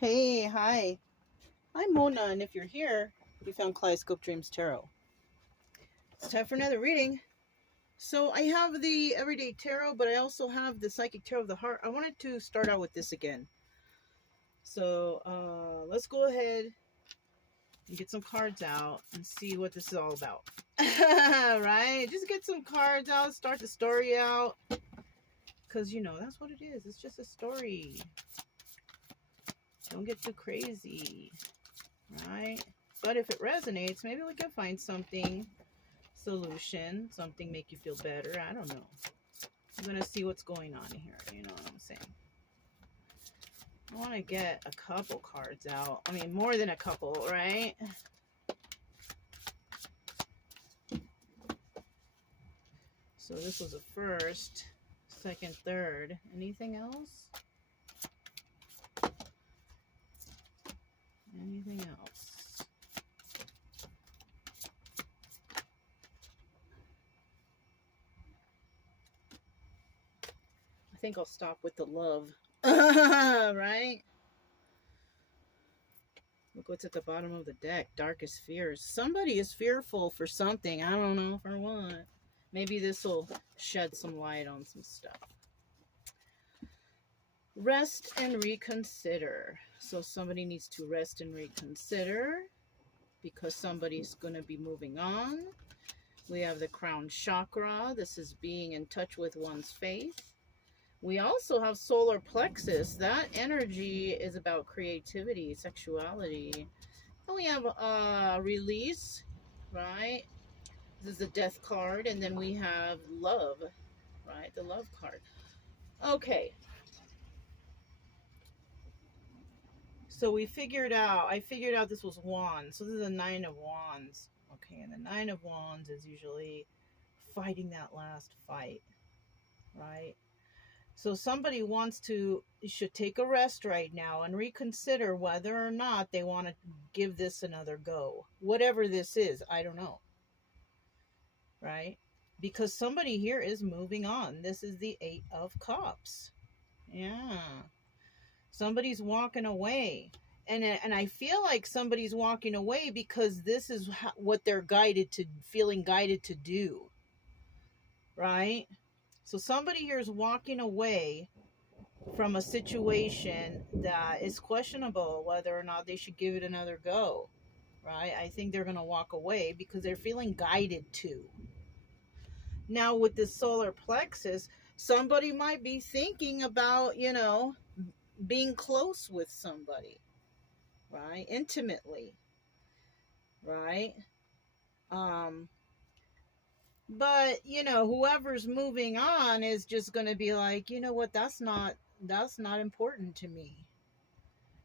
Hey, hi. I'm Mona, and if you're here, you found Kaleidoscope Dreams Tarot. It's time for another reading. So I have the Everyday Tarot, but I also have the Psychic Tarot of the Heart. I wanted to start out with this again. So let's go ahead and get some cards out and see what this is all about. Right? Just get some cards out, start the story out. Because, that's what it is. It's just a story. Don't get too crazy. Right? But if it resonates, maybe we can find something, solution, something make you feel better. I don't know. I'm going to see what's going on here. You know what I'm saying? I want to get a couple cards out. I mean, more than a couple, right? So this was a first, second, third. Anything else? Anything else? I think I'll stop with the love. Right? Look what's at the bottom of the deck. Darkest fears. Somebody is fearful for something. I don't know for what. Maybe this will shed some light on some stuff. Rest and reconsider. So somebody needs to rest and reconsider because somebody's going to be moving on. We have the crown chakra. This is being in touch with one's faith. We also have solar plexus. That energy is about creativity, sexuality. And we have release, right? This is the death card. And then we have love, right? The love card. Okay. So I figured out this was wands. So this is a 9 of wands. Okay, and the 9 of wands is usually fighting that last fight, right? So somebody should take a rest right now and reconsider whether or not they want to give this another go. Whatever this is, I don't know. Right? Because somebody here is moving on. This is the 8 of cups. Yeah. Somebody's walking away. And I feel like somebody's walking away because this is what they're feeling guided to do. Right? So somebody here is walking away from a situation that is questionable whether or not they should give it another go. Right? I think they're going to walk away because they're feeling guided to. Now with this solar plexus, somebody might be thinking about, being close with somebody, right? Intimately, right? But whoever's moving on is just going to be like, you know what, that's not important to me.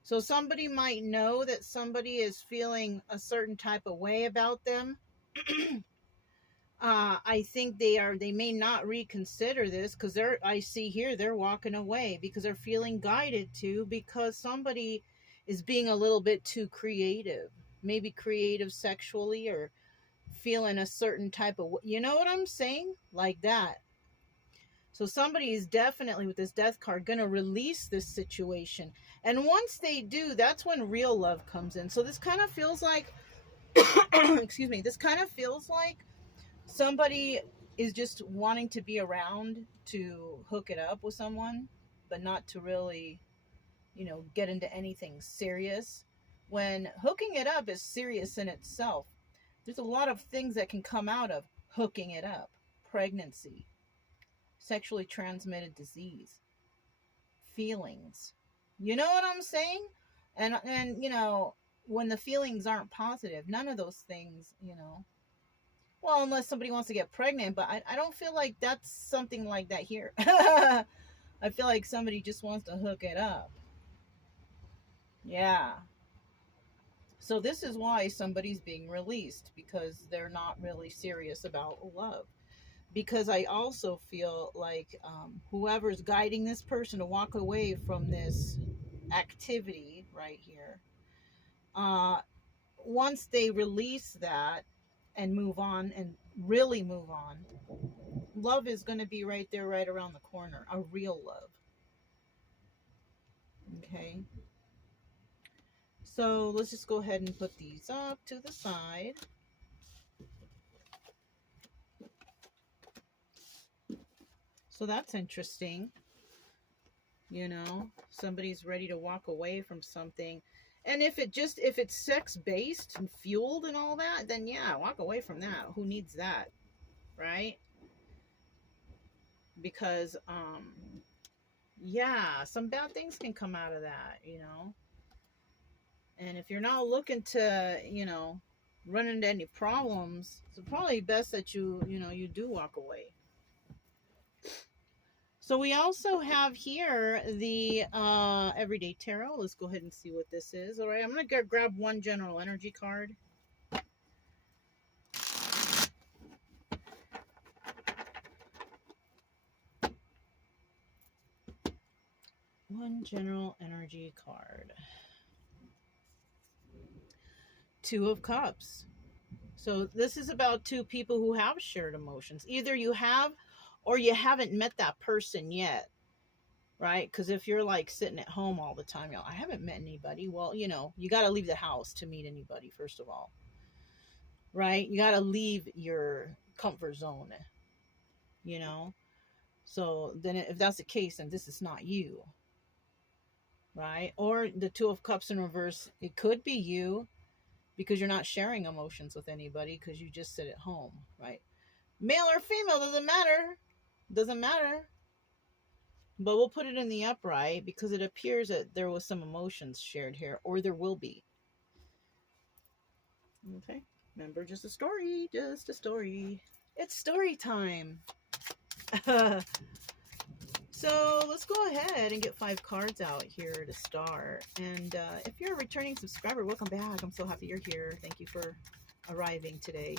So somebody might know that somebody is feeling a certain type of way about them. I think they may not reconsider this because I see here they're walking away because they're feeling guided to, because somebody is being a little bit too creative, maybe creative sexually, or feeling a certain type of, you know what I'm saying? Like that. So somebody is definitely, with this death card, going to release this situation. And once they do, that's when real love comes in. So this kind of feels like, excuse me, this kind of feels like somebody is just wanting to be around to hook it up with someone, but not to really, get into anything serious. When hooking it up is serious in itself, there's a lot of things that can come out of hooking it up. Pregnancy, sexually transmitted disease, feelings. You know what I'm saying? And when the feelings aren't positive, none of those things, well, unless somebody wants to get pregnant, but I don't feel like that's something like that here. I feel like somebody just wants to hook it up. Yeah. So this is why somebody's being released, because they're not really serious about love. Because I also feel like whoever's guiding this person to walk away from this activity right here, once they release that and move on and really move on, love is going to be right there, right around the corner. A real love. Okay. So let's just go ahead and put these up to the side. So that's interesting. You know, somebody's ready to walk away from something. And if it's sex based and fueled and all that, then yeah, walk away from that. Who needs that? Right? Because yeah, some bad things can come out of that, you know. And if you're not looking to, you know, run into any problems, it's probably best that you do walk away. So we also have here the Everyday Tarot. Let's go ahead and see what this is. All right, I'm going to grab one general energy card. One general energy card. Two of Cups. So this is about two people who have shared emotions. Either you have or you haven't met that person yet, right? Because if you're like sitting at home all the time, you know, I haven't met anybody. Well, you know, you got to leave the house to meet anybody, first of all, right? You got to leave your comfort zone, you know? So then if that's the case, then this is not you, right? Or the Two of Cups in reverse, it could be you because you're not sharing emotions with anybody because you just sit at home, right? Male or female, doesn't matter. Doesn't matter. But we'll put it in the upright because it appears that there was some emotions shared here, or there will be. Okay. Remember, just a story. Just a story. It's story time. So let's go ahead and get 5 cards out here to start. And if you're a returning subscriber, welcome back. I'm so happy you're here. Thank you for arriving today.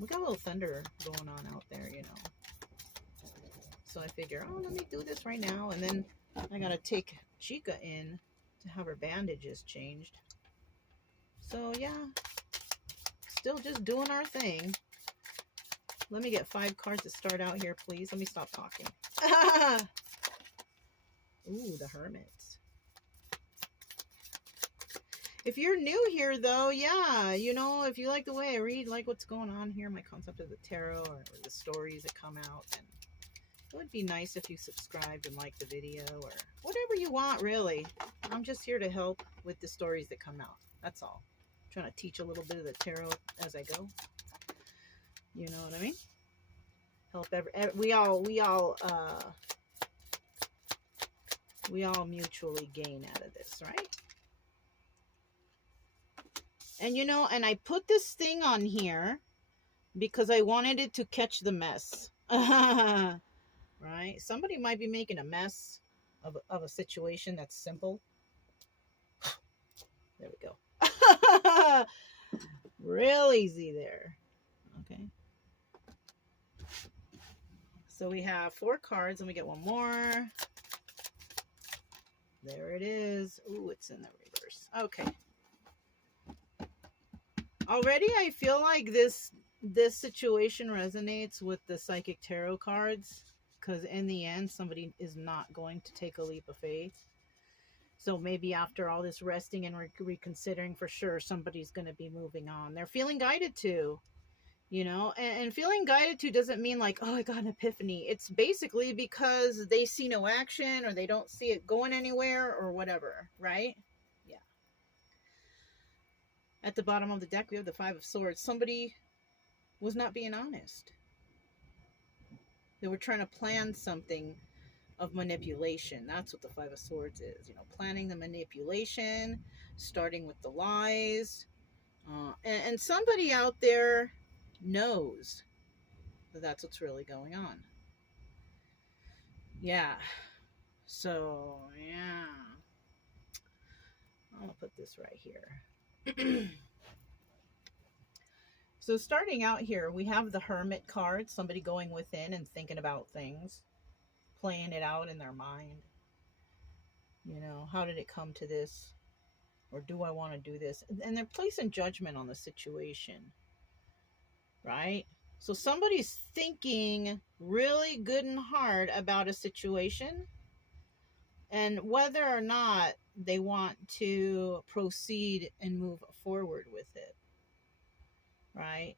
We got a little thunder going on out there, you know. So I figure, oh, let me do this right now. And then I got to take Chica in to have her bandages changed. So yeah, still just doing our thing. Let me get 5 cards to start out here, please. Let me stop talking. Ooh, the Hermit. If you're new here, though, yeah, you know, if you like the way I read, like what's going on here, my concept of the tarot, or the stories that come out, and it would be nice if you subscribed and liked the video, or whatever you want, really. I'm just here to help with the stories that come out. That's all. I'm trying to teach a little bit of the tarot as I go. You know what I mean? Help we all mutually gain out of this, right? And you know, and I put this thing on here because I wanted it to catch the mess. Right? Somebody might be making a mess of a situation that's simple. There we go. Real easy there. Okay. So we have 4 cards and we get one more. There it is. Ooh, it's in the reverse. Okay. Already I feel like this situation resonates with the psychic tarot cards, because in the end somebody is not going to take a leap of faith. So maybe after all this resting and reconsidering, for sure somebody's going to be moving on. They're feeling guided to, you know, and feeling guided to doesn't mean like, oh, I got an epiphany. It's basically because they see no action, or they don't see it going anywhere, or whatever, right? Yeah. At the bottom of the deck, we have the 5 of Swords. Somebody was not being honest. They were trying to plan something of manipulation. That's what the 5 of Swords is. You know, planning the manipulation, starting with the lies. And somebody out there knows that that's what's really going on. Yeah. So, yeah. I'm going to put this right here. So starting out here, we have the Hermit card, somebody going within and thinking about things, playing it out in their mind. You know, how did it come to this? Or do I want to do this? And they're placing judgment on the situation, right? So somebody's thinking really good and hard about a situation, and whether or not they want to proceed and move forward with it, right?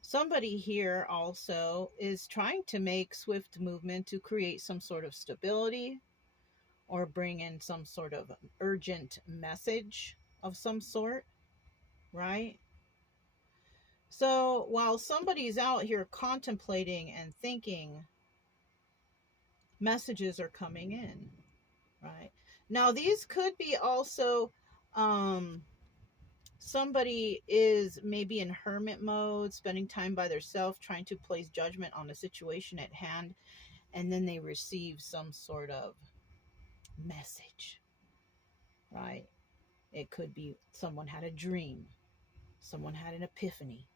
Somebody here also is trying to make swift movement to create some sort of stability or bring in some sort of urgent message of some sort, right? So while somebody's out here contemplating and thinking, messages are coming in, right? Now, these could be also um, somebody is maybe in hermit mode, spending time by themselves, trying to place judgment on the situation at hand, and then they receive some sort of message, right? It could be someone had a dream, someone had an epiphany,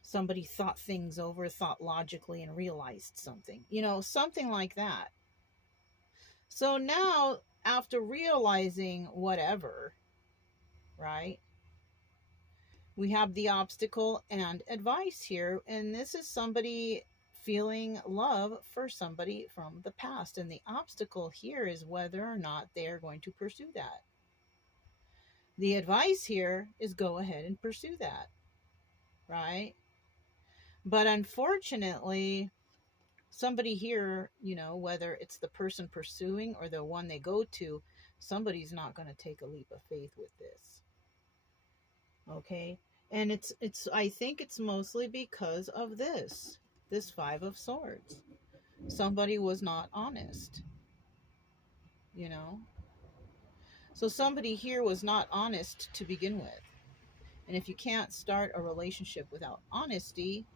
somebody thought things over, thought logically, and realized something, something like that. So now, after realizing whatever, right, we have the obstacle and advice here. And this is somebody feeling love for somebody from the past. And the obstacle here is whether or not they are going to pursue that. The advice here is go ahead and pursue that, right? But unfortunately, somebody here, whether it's the person pursuing or the one they go to, somebody's not going to take a leap of faith with this. Okay? And it's I think it's mostly because of this Five of Swords. Somebody was not honest, you know? So somebody here was not honest to begin with. And if you can't start a relationship without honesty,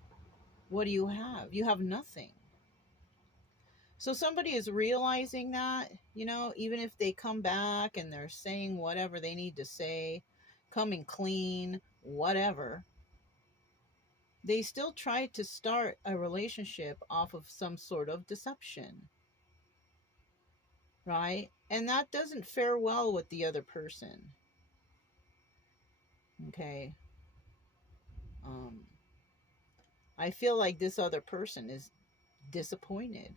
what do you have? You have nothing. So somebody is realizing that, even if they come back and they're saying whatever they need to say, coming clean, whatever, they still try to start a relationship off of some sort of deception, right? And that doesn't fare well with the other person. Okay. I feel like this other person is disappointed.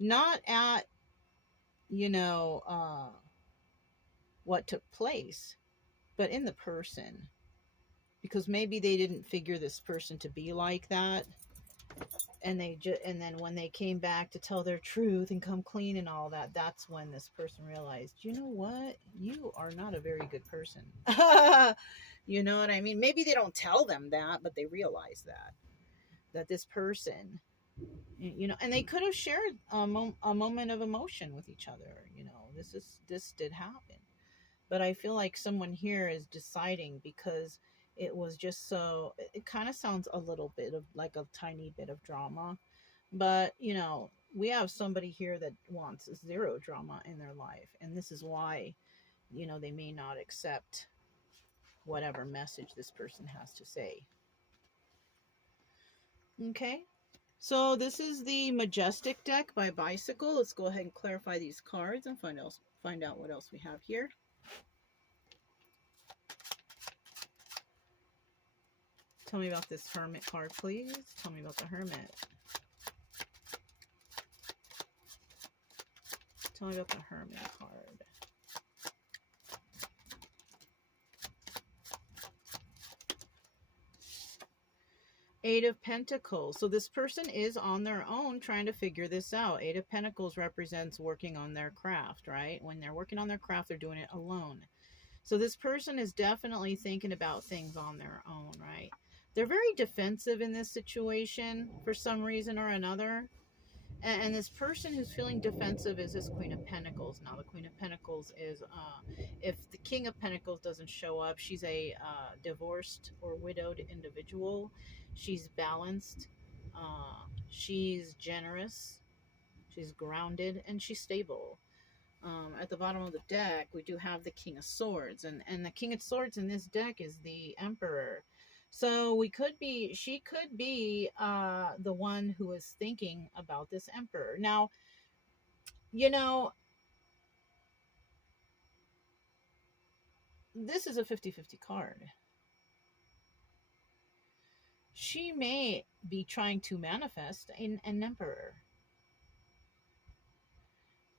Not at, what took place, but in the person. Because maybe they didn't figure this person to be like that, and and then when they came back to tell their truth and come clean and all that, that's when this person realized, you know what, you are not a very good person. You know what I mean? Maybe they don't tell them that, but they realize that this person, and they could have shared a moment of emotion with each other. This did happen, but I feel like someone here is deciding, because it was just so, it kind of sounds a little bit of like a tiny bit of drama, but we have somebody here that wants zero drama in their life, and this is why they may not accept whatever message this person has to say. Okay, so this is the Majestic deck by Bicycle. Let's go ahead and clarify these cards and find out what else we have here. Tell me about this Hermit card, please. Tell me about the Hermit. Tell me about the Hermit card. Eight of Pentacles. So this person is on their own trying to figure this out. Eight of Pentacles represents working on their craft, right? When they're working on their craft, they're doing it alone. So this person is definitely thinking about things on their own, right? They're very defensive in this situation for some reason or another. And this person who's feeling defensive is this Queen of Pentacles. Now, the Queen of Pentacles is, if the King of Pentacles doesn't show up, she's a divorced or widowed individual. She's balanced. She's generous. She's grounded. And she's stable. At the bottom of the deck, we do have the King of Swords. And the King of Swords in this deck is the Emperor. So she could be the one who is thinking about this Emperor. Now, this is a 50-50 card. She may be trying to manifest an emperor.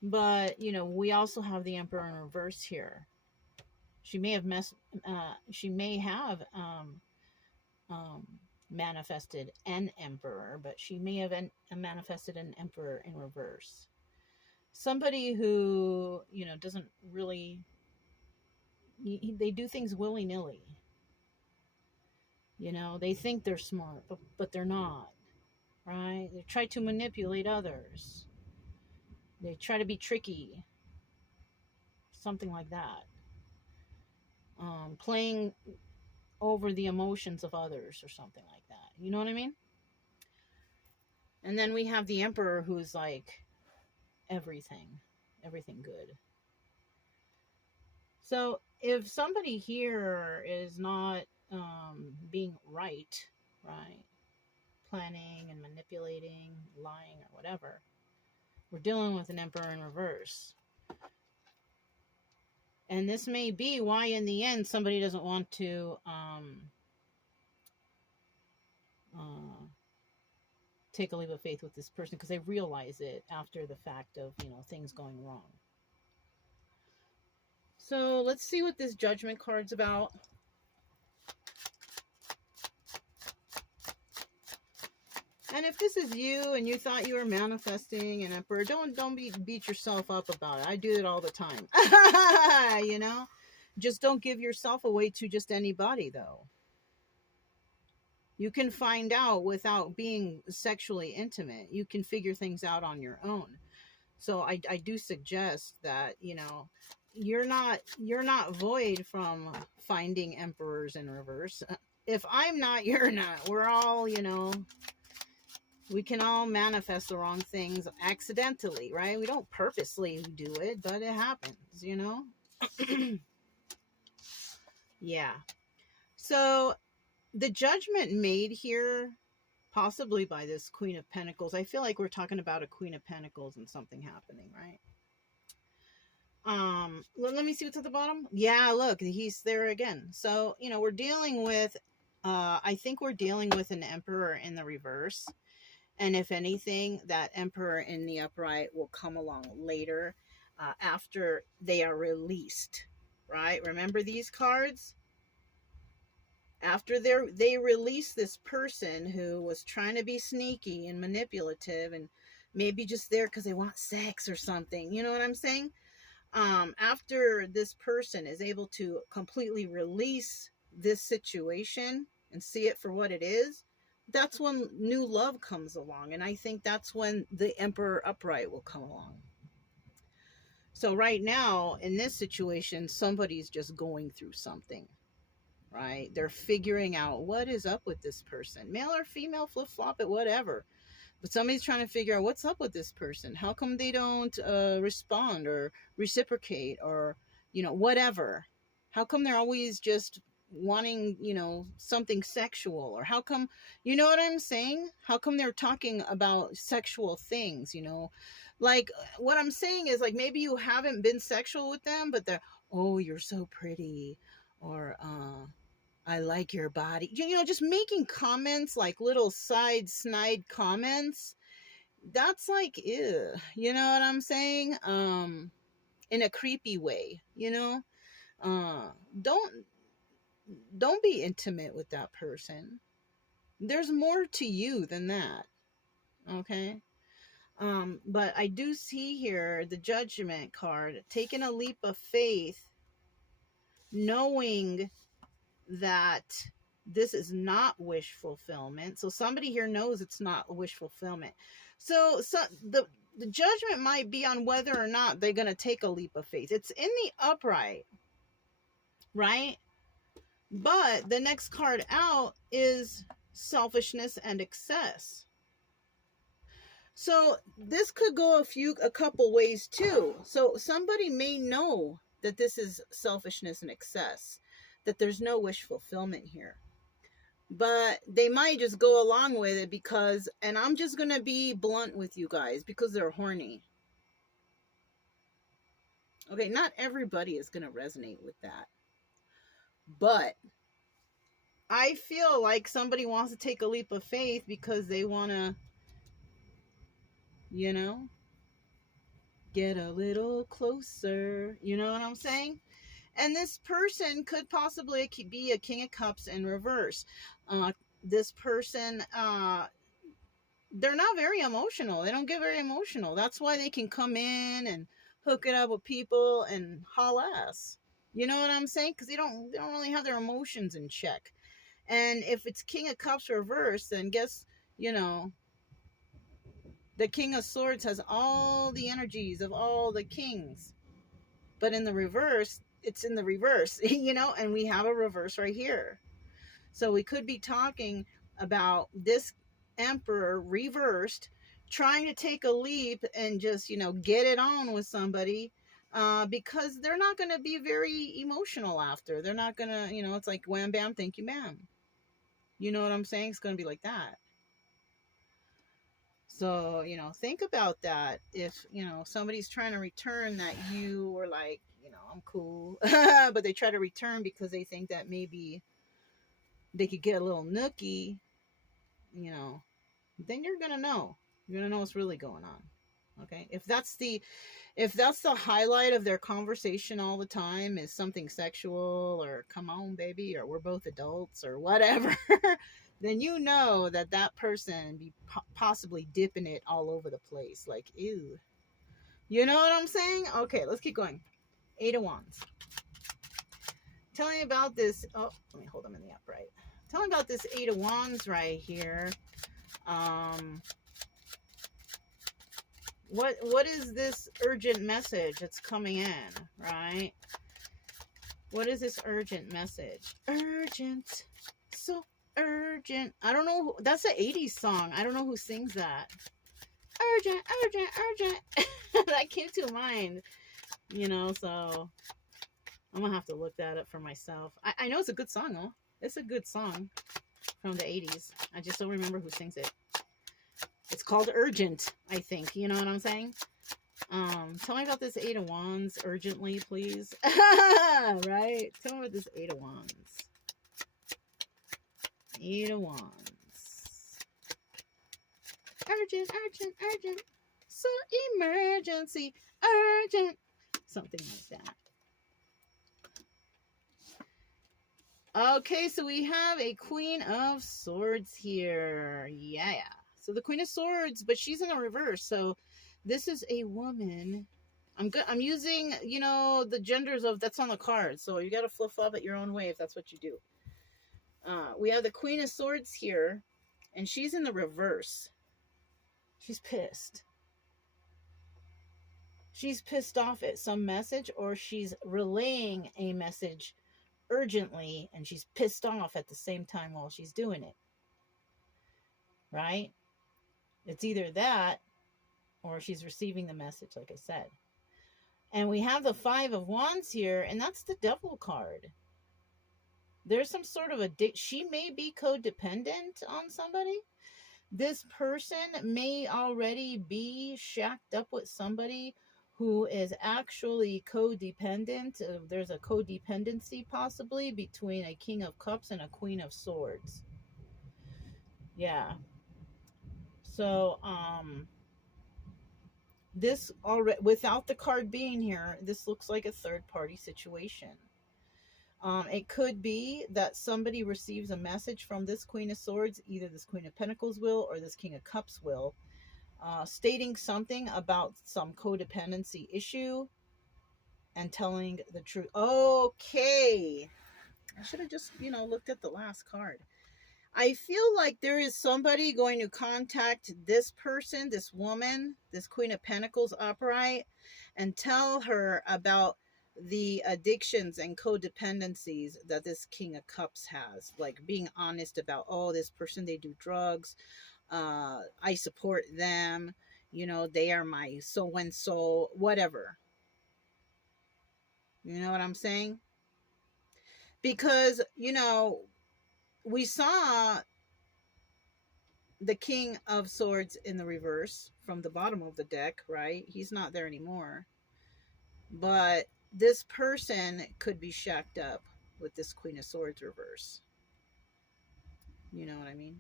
But, you know, we also have the Emperor in reverse here. She may have um, manifested an emperor, but she may have manifested an emperor in reverse. Somebody who, you know, doesn't really, they do things willy-nilly. You know, they think they're smart, but they're not, right? They try to manipulate others. They try to be tricky, something like that. Playing over the emotions of others or something like that. You know what I mean? And then we have the Emperor, who's like everything good. So if somebody here is not being right, planning and manipulating, lying or whatever, we're dealing with an Emperor in reverse. And this may be why in the end somebody doesn't want to take a leap of faith with this person, because they realize it after the fact of, you know, things going wrong. So let's see what this Judgment card's about. And if this is you and you thought you were manifesting an Emperor, don't beat yourself up about it. I do it all the time. You know? Just don't give yourself away to just anybody, though. You can find out without being sexually intimate. You can figure things out on your own. So I do suggest that, you know, you're not void from finding emperors in reverse. If I'm not, you're not. We're all, you know, we can all manifest the wrong things accidentally, right? We don't purposely do it, but it happens, you know? Yeah. So the judgment made here, possibly by this Queen of Pentacles. I feel like we're talking about a Queen of Pentacles and something happening, right? Let me see what's at the bottom. Yeah, look, he's there again. So, you know, we're dealing with, I think we're dealing with an Emperor in the reverse. And if anything, that Emperor in the upright will come along later, after they are released, right? Remember these cards? After they release this person who was trying to be sneaky and manipulative and maybe just there because they want sex or something, you know what I'm saying? After this person is able to completely release this situation and see it for what it is, that's when new love comes along. And I think that's when the Emperor upright will come along. So right now, in this situation, somebody's just going through something. Right? They're figuring out what is up with this person. Male or female, flip-flop it, whatever. But somebody's trying to figure out what's up with this person. How come they don't respond or reciprocate or, you know, whatever? How come they're always just wanting, you know, something sexual? Or how come, you know what I'm saying? How come they're talking about sexual things, you know? Like, what I'm saying is, like, maybe you haven't been sexual with them, but they're, oh, you're so pretty. Or, I like your body. You know, just making comments, like little snide comments. That's like, ew. You know what I'm saying? In a creepy way, you know? Don't be intimate with that person. There's more to you than that. Okay? But I do see here the Judgment card, taking a leap of faith, knowing that this is not wish fulfillment. So somebody here knows it's not wish fulfillment. So the judgment might be on whether or not they're going to take a leap of faith. It's in the upright, right? But the next card out is selfishness and excess. So this could go a couple ways too. So somebody may know that this is selfishness and excess, that there's no wish fulfillment here. But they might just go along with it because, and I'm just going to be blunt with you guys, because they're horny. Okay, not everybody is going to resonate with that. But I feel like somebody wants to take a leap of faith because they want to, you know, Get a little closer. You know what I'm saying? And this person could possibly be a King of Cups in reverse. This person, they're not very emotional. They don't get very emotional. That's why they can come in and hook it up with people and haul ass. You know what I'm saying? Because they don't really have their emotions in check. And if it's King of Cups reverse, then guess, you know, the King of Swords has all the energies of all the kings. But in the reverse, it's in the reverse, you know, and we have a reverse right here. So we could be talking about this emperor reversed, trying to take a leap and just, you know, get it on with somebody, because they're not going to be very emotional after. They're not going to, you know, it's like wham, bam, thank you, ma'am. You know what I'm saying? It's going to be like that. So, you know, think about that. If, you know, somebody's trying to return that you were like, you know, I'm cool, but they try to return because they think that maybe they could get a little nookie, you know, then you're going to know. You're going to know what's really going on. Okay? If that's the highlight of their conversation all the time is something sexual or come on baby or we're both adults or whatever, then you know that person be possibly dipping it all over the place. Like, ew. You know what I'm saying? Okay, let's keep going. 8 of Wands. Tell me about this. Oh, let me hold them in the upright. Tell me about this 8 of Wands right here. What is this urgent message that's coming in, right? What is this urgent message? Urgent. So urgent. I don't know. That's an 80s song. I don't know who sings that. Urgent, urgent, urgent. That came to mind. You know, so I'm going to have to look that up for myself. I know it's a good song, though. It's a good song from the 80s. I just don't remember who sings it. It's called Urgent, I think. You know what I'm saying? Tell me about this 8 of Wands urgently, please. Right? Tell me about this 8 of Wands. 8 of Wands. Urgent, urgent, urgent. So emergency. Urgent. Something like that. Okay, so we have a Queen of Swords here. Yeah. So the Queen of Swords, but she's in the reverse. So this is a woman. I'm using, you know, the genders of that's on the card. So you got to flip-flop it your own way if that's what you do. We have the Queen of Swords here, and she's in the reverse. She's pissed. She's pissed off at some message, or she's relaying a message urgently, and she's pissed off at the same time while she's doing it. Right? It's either that or she's receiving the message, like I said. And we have the 5 of Wands here, and that's the Devil card. There's some sort of she may be codependent on somebody. This person may already be shacked up with somebody who is actually codependent. There's a codependency possibly between a King of Cups and a Queen of Swords. Yeah. So, this already, without the card being here, this looks like a third party situation. It could be that somebody receives a message from this Queen of Swords, either this Queen of Pentacles will or this King of Cups will, stating something about some codependency issue and telling the truth. Okay. I should have just, you know, looked at the last card. I feel like there is somebody going to contact this person, this woman, this Queen of Pentacles upright, and tell her about the addictions and codependencies that this King of Cups has. Like being honest about, oh, this person, they do drugs. I support them. You know, they are my so-and-so, whatever. You know what I'm saying? Because, you know, we saw the King of Swords in the reverse from the bottom of the deck, right? He's not there anymore. But this person could be shacked up with this Queen of Swords reverse. You know what I mean?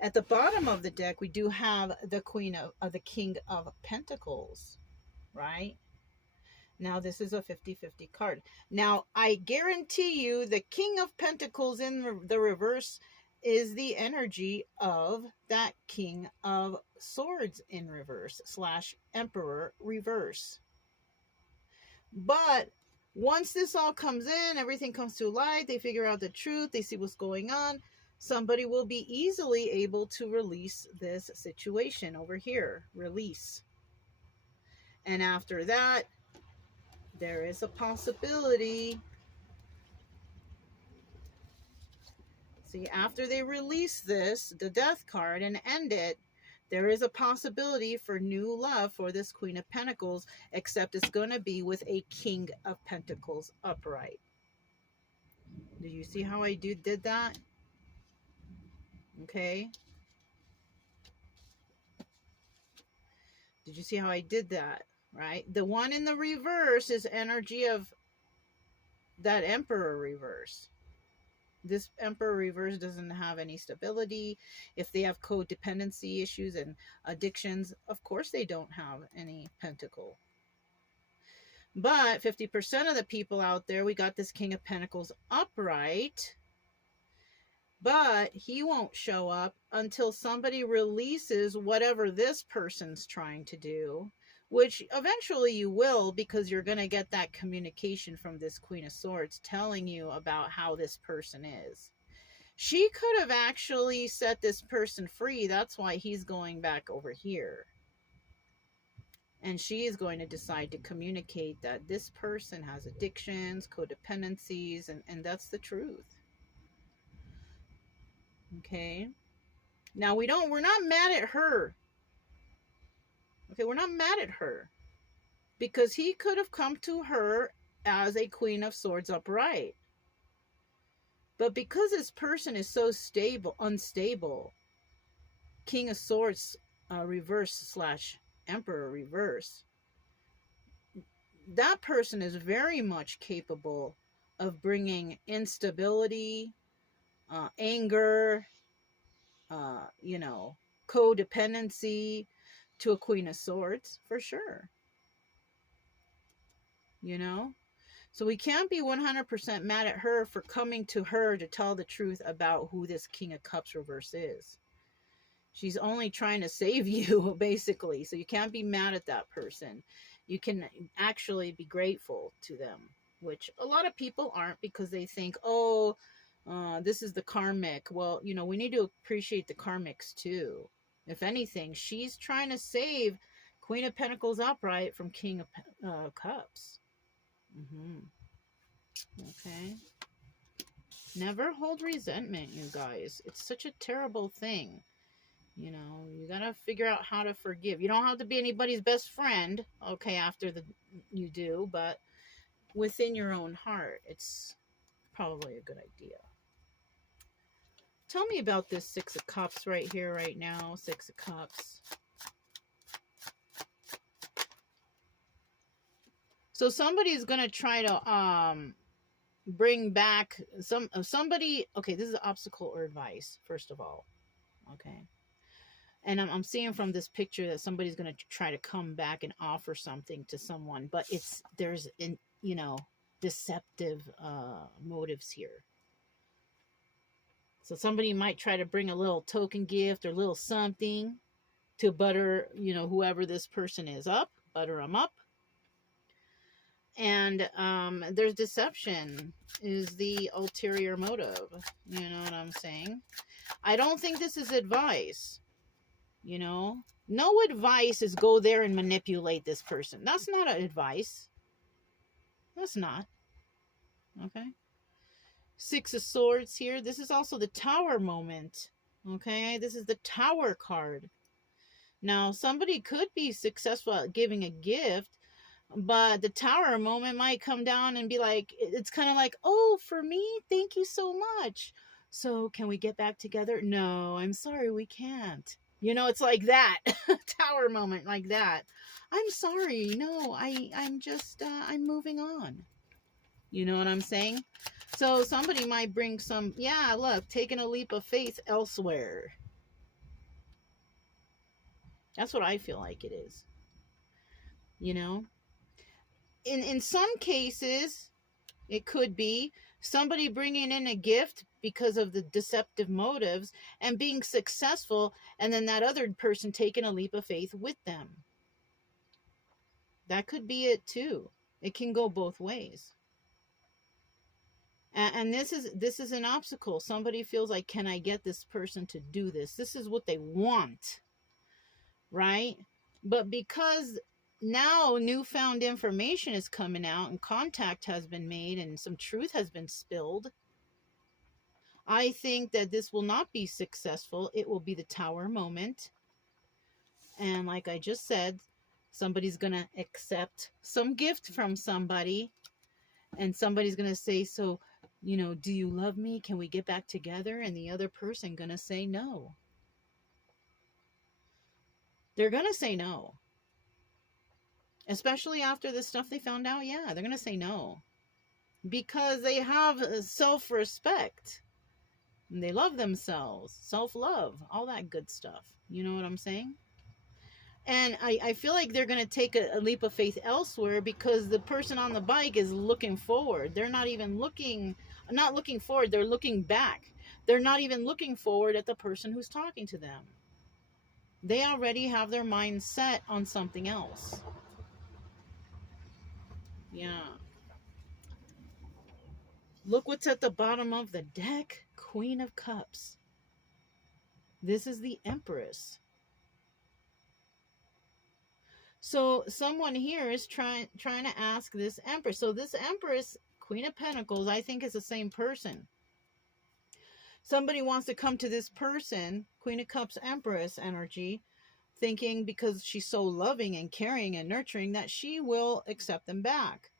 At the bottom of the deck, we do have the the King of Pentacles, right? Now, this is a 50-50 card. Now, I guarantee you the King of Pentacles in the reverse is the energy of that King of Swords in reverse / Emperor reverse. But once this all comes in, everything comes to light, they figure out the truth, they see what's going on, somebody will be easily able to release this situation over here. Release. And after that, there is a possibility. See, after they release this, the Death card, and end it, there is a possibility for new love for this Queen of Pentacles, except it's going to be with a King of Pentacles upright. Do you see how I did that? Okay. Did you see how I did that? Right? The one in the reverse is energy of that Emperor reverse. This Emperor reverse doesn't have any stability. If they have codependency issues and addictions, of course they don't have any pentacle. But 50% of the people out there, we got this King of Pentacles upright, but he won't show up until somebody releases whatever this person's trying to do, which eventually you will, because you're going to get that communication from this Queen of Swords telling you about how this person is. She could have actually set this person free. That's why he's going back over here. And she is going to decide to communicate that this person has addictions, codependencies, and that's the truth. Okay. Now we're not mad at her. Okay, we're not mad at her. Because he could have come to her as a Queen of Swords upright. But because this person is so unstable, King of Swords reverse / Emperor reverse, that person is very much capable of bringing instability, anger, codependency to a Queen of Swords, for sure. So we can't be 100% mad at her for coming to her to tell the truth about who this King of Cups reverse is. She's only trying to save you, basically. So you can't be mad at that person. You can actually be grateful to them, which a lot of people aren't, because they think, oh, this is the karmic. Well, we need to appreciate the karmics too. If anything, she's trying to save Queen of Pentacles upright from King of Cups. Okay. Never hold resentment, you guys. It's such a terrible thing. You gotta figure out how to forgive. You don't have to be anybody's best friend, okay, after you do, but within your own heart, it's probably a good idea. Tell me about this Six of Cups right here, right now. Six of Cups. So somebody's going to try to bring back somebody. Okay, this is an obstacle or advice, first of all. Okay. And I'm seeing from this picture that somebody's going to try to come back and offer something to someone, but there's deceptive motives here. So somebody might try to bring a little token gift or a little something to butter, whoever this person is up, butter them up. And there's deception is the ulterior motive. You know what I'm saying? I don't think this is advice. No advice is go there and manipulate this person. That's not an advice. That's not. Okay. Six of Swords here. This is also the Tower moment. Okay. This is the Tower card. Now, somebody could be successful at giving a gift, but the Tower moment might come down and be like, it's kind of like, oh, for me, thank you so much. So can we get back together? No, I'm sorry, we can't. It's like that. Tower moment like that. I'm sorry. No, I'm just, I'm moving on. You know what I'm saying? So somebody might bring some, look, taking a leap of faith elsewhere. That's what I feel like it is. You know, in some cases, it could be somebody bringing in a gift because of the deceptive motives and being successful, and then that other person taking a leap of faith with them. That could be it too. It can go both ways. And this is an obstacle. Somebody feels like, can I get this person to do this? This is what they want, right? But because now newfound information is coming out and contact has been made and some truth has been spilled, I think that this will not be successful. It will be the tower moment. And like I just said, somebody's going to accept some gift from somebody, and somebody's going to say, so, you know, do you love me? Can we get back together? And the other person going to say no. They're going to say no. Especially after the stuff they found out. Yeah, they're going to say no. Because they have self-respect. And they love themselves. Self-love. All that good stuff. You know what I'm saying? And I feel like they're going to take a leap of faith elsewhere, because the person on the bike is looking forward. They're not even not looking forward. They're looking back. They're not even looking forward at the person who's talking to them. They already have their mind set on something else. Yeah. Look what's at the bottom of the deck. Queen of Cups. This is the Empress. So someone here is trying to ask this Empress. So this Empress, Queen of Pentacles, I think is the same person. Somebody wants to come to this person, Queen of Cups, Empress energy, thinking because she's so loving and caring and nurturing that she will accept them back.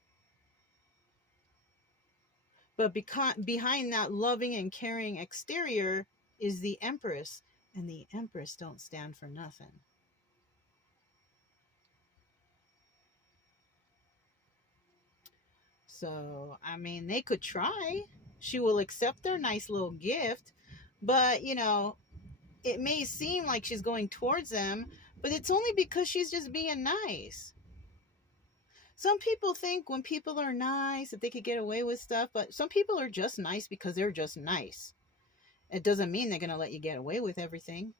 But behind that loving and caring exterior is the Empress. And the Empress don't stand for nothing. So, I mean, they could try. She will accept their nice little gift. But, you know, it may seem like she's going towards them, but it's only because she's just being nice. Some people think when people are nice that they could get away with stuff, but some people are just nice because they're just nice. It doesn't mean they're going to let you get away with everything.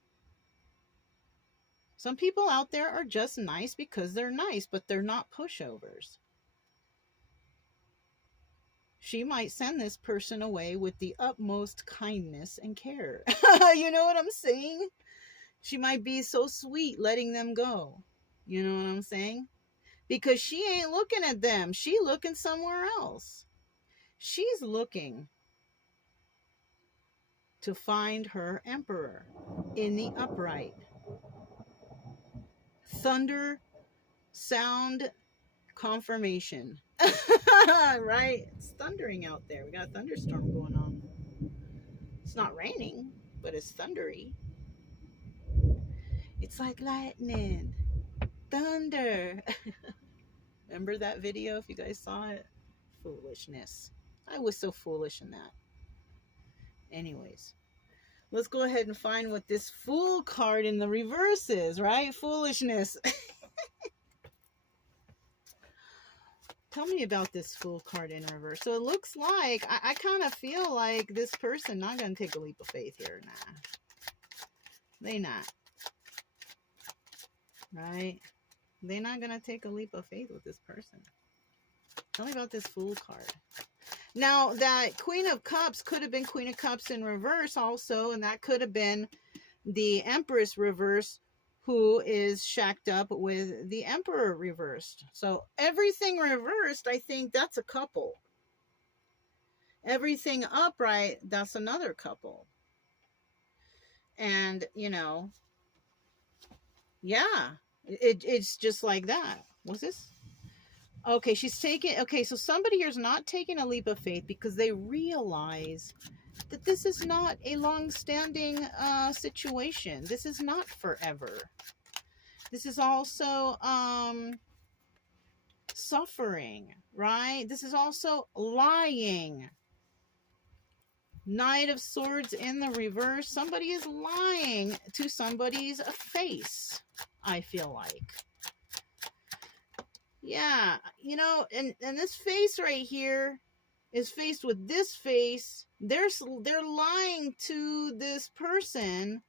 Some people out there are just nice because they're nice, but they're not pushovers. She might send this person away with the utmost kindness and care. You know what I'm saying? She might be so sweet letting them go. You know what I'm saying? Because she ain't looking at them. She looking somewhere else. She's looking to find her emperor in the upright. Thunder, sound, confirmation. Right? It's thundering out there. We got a thunderstorm going on. It's not raining, but it's thundery. It's like lightning. Thunder. Remember that video if you guys saw it? Foolishness. I was so foolish in that. Anyways, let's go ahead and find what this Fool card in the reverse is, right? Foolishness. Tell me about this Fool card in reverse. So it looks like, I kind of feel like this person not going to take a leap of faith here. Nah. They not. Right? They're not going to take a leap of faith with this person. Tell me about this Fool card. Now, that Queen of Cups could have been Queen of Cups in reverse also, and that could have been the Empress reverse, who is shacked up with the Emperor reversed. So everything reversed, I think that's a couple. Everything upright, that's another couple. And, you know, yeah, it's just like that. What's this? Okay, she's taking, okay, so somebody here's not taking a leap of faith because they realize that this is not a long-standing situation. This is not forever. This is also suffering, right? This is also lying. Knight of Swords in the reverse. Somebody is lying to somebody's face. I feel like. Yeah, you know, and this face right here is faced with this face. They're lying to this person.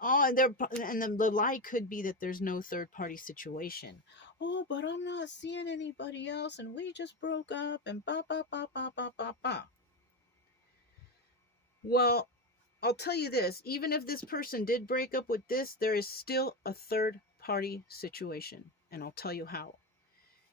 Oh, and the lie could be that there's no third party situation. Oh, but I'm not seeing anybody else, and we just broke up, and ba ba ba ba ba ba ba. Well, I'll tell you this: even if this person did break up with this, there is still a third party situation, and I'll tell you how.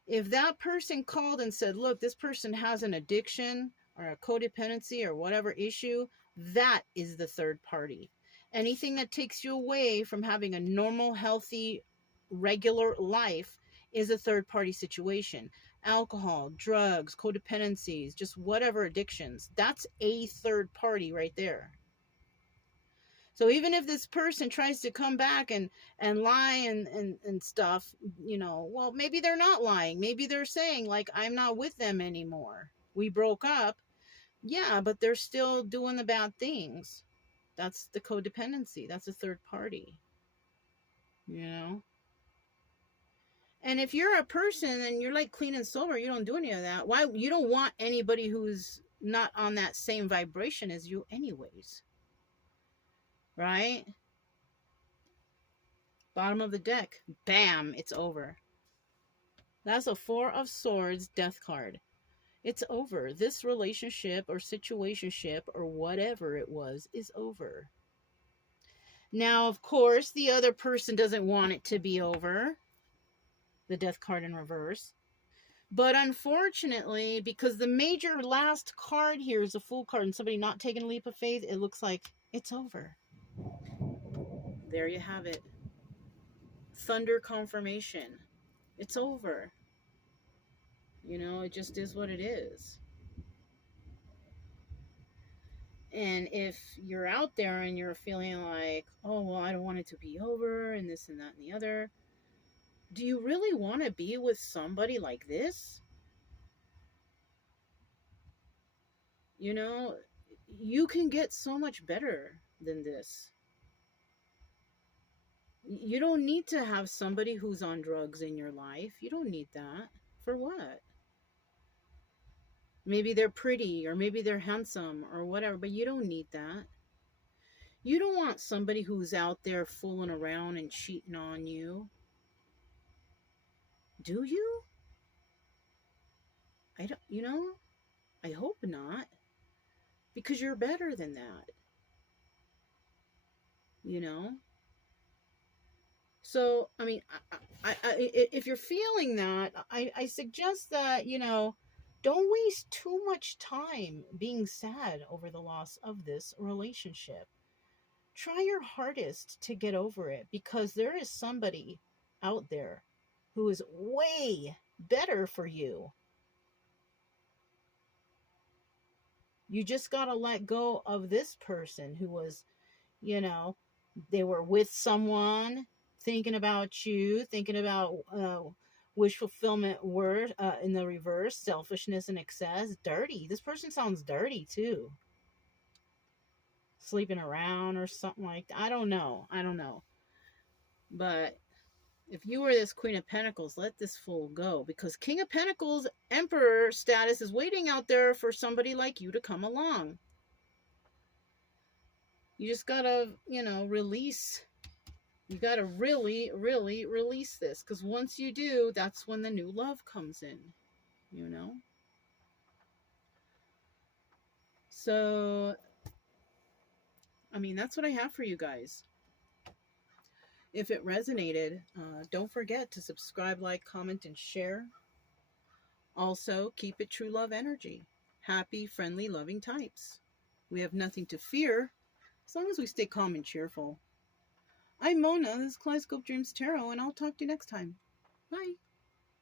If that person called and said, "Look, this person has an addiction or a codependency or whatever issue," that is the third party. Anything that takes you away from having a normal, healthy, regular life is a third party situation. Alcohol, drugs, codependencies, just whatever addictions, that's a third party right there. So even if this person tries to come back and lie and stuff, you know, well, maybe they're not lying. Maybe they're saying, like, I'm not with them anymore. We broke up. Yeah, but they're still doing the bad things. That's the codependency. That's a third party, you know? And if you're a person and you're like clean and sober, you don't do any of that. Why? You don't want anybody who's not on that same vibration as you anyways. Right? Bottom of the deck. Bam, it's over. That's a Four of Swords death card. It's over. This relationship or situationship or whatever it was is over. Now, of course, the other person doesn't want it to be over. The death card in reverse. But unfortunately, because the major last card here is a Fool card and somebody not taking a leap of faith, it looks like it's over. There you have it. Thunder confirmation. It's over. You know, it just is what it is. And if you're out there and you're feeling like, oh, well, I don't want it to be over and this and that and the other, do you really want to be with somebody like this? You know, you can get so much better than this. You don't need to have somebody who's on drugs in your life. You don't need that. For what? Maybe they're pretty or maybe they're handsome or whatever, but you don't need that. You don't want somebody who's out there fooling around and cheating on you. Do you? I don't, you know, I hope not. Because you're better than that. You know? So, I mean, if you're feeling that, I suggest that, you know, don't waste too much time being sad over the loss of this relationship. Try your hardest to get over it because there is somebody out there who is way better for you. You just got to let go of this person who was, you know, they were with someone, thinking about you, thinking about wish fulfillment word in the reverse, selfishness and excess, dirty. This person sounds dirty too. Sleeping around or something like that. I don't know. But if you were this Queen of Pentacles, let this fool go. Because King of Pentacles, Emperor status is waiting out there for somebody like you to come along. You just gotta, you know, release. You gotta really, really release this. Because once you do, that's when the new love comes in. You know? So, I mean, that's what I have for you guys. If it resonated, don't forget to subscribe, like, comment, and share. Also, keep it true love energy. Happy, friendly, loving types. We have nothing to fear as long as we stay calm and cheerful. I'm Mona. This is Kaleidoscope Dreams Tarot, and I'll talk to you next time. Bye.